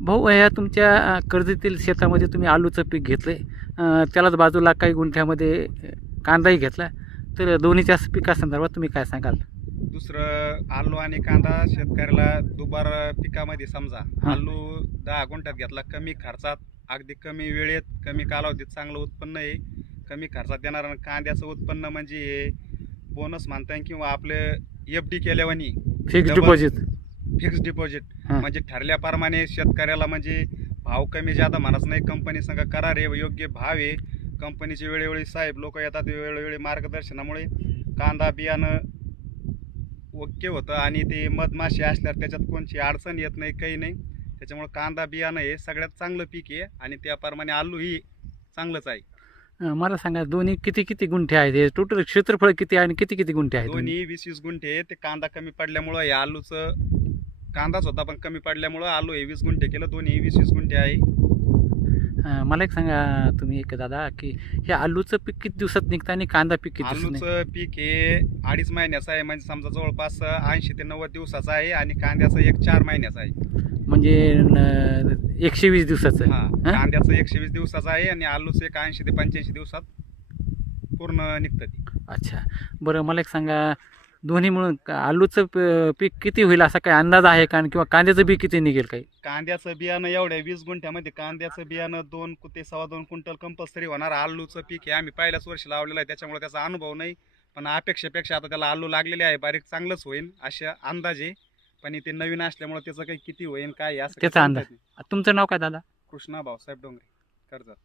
भाऊ, ह्या तुमच्या कर्जतील शेतामध्ये तुम्ही आलूचं पीक घेतलं आहे, त्यालाच बाजूला काही गुंठ्यामध्ये कांदाही घेतला. तर दोन्हीच्या पिकासंदर्भात तुम्ही काय सांगाल? दुसरं आलू आणि कांदा शेतकऱ्याला दुबार पिकामध्ये समजा हां. आलू 10 गुंठ्यात घेतला, कमी खर्चात, अगदी कमी वेळेत, कमी कालावधीत चांगलं उत्पन्न आहे. कमी खर्चात देणारं कांद्याचं उत्पन्न म्हणजे हे बोनस म्हणता येईल किंवा आपलं FD केल्यावानी fix double deposit. Fix deposit. हां. म्हणजे ठरल्याप्रमाणे शेतकऱ्याला म्हणजे भाव कमी जादा म्हणाच नाही, कंपनी संग करार आहे, योग्य भाव आहे. कंपनीचे वेळोवेळी साहेब लोक येतात, वेळोवेळी मार्गदर्शनामुळे कांदा बियाणं ओके होतं आणि ते मधमाशी असल्यावर त्याच्यात कोणची अडचण येत नाही, काही नाही. त्याच्यामुळे कांदा बियाणं हे सगळ्यात चांगलं पीक आहे आणि त्याप्रमाणे आलू ही चांगलंच आहे. मला सांगा, दोन्ही किती किती गुंठे आहेत? हे टोटल क्षेत्रफळ किती आहे आणि किती किती गुंठे आहेत दोन्ही? दोन्ही 20-20 गुंठे आहे. ते कांदा कमी पडल्यामुळं हे आलूचं कांदाच होता पण कमी पडल्यामुळं आलू हे 20 गुंठे केलं, दोन्ही 20-20 गुंठे आहे. मला एक सांगा तुम्ही एक दादा, की हे आलूचं पीक किती दिवसात निघतं आणि कांदा पीक किती दिवसात निघतं? आलूचं पीक हे 2.5 महिन्याचं आहे, म्हणजे समजा जवळपास 80 ते 90 दिवसाचं आहे आणि कांद्याचं 4 महिन्याचं आहे. म्हणजे 120 दिवसाचं आहे. हां, कांद्याचं 120 दिवसाचं आहे आणि आलूचं 80 ते 85 दिवसात पूर्ण निघतं ते. अच्छा. बरं, मला एक सांगा, दोन्ही मिळून आलूचं पीक किती होईल असा काही अंदाज आहे का? आणि किंवा कांद्याचं बी किती निघेल काही? कांद्याचं बियाणं एवढ्या 20 गुंठ्यामध्ये कांद्याचं बियाणं 2 ते 2.25 क्विंटल कंपल्सरी होणार. आलूचं पीक हे आम्ही पहिल्याच वर्षी लावलेलं आहे, त्याच्यामुळे त्याचा अनुभव नाही. पण अपेक्षेपेक्षा आता त्याला आलू लागलेले आहे, बारीक चांगलंच होईल अशा अंदाजे. पण ते नवीन असल्यामुळे त्याचं काही किती होईल काय असं काही त्याचा सांगता अंदाज. येत नाही. तुमचं नाव काय दादा? कृष्णा भाऊसाहेब डोंगरे, कर्जत.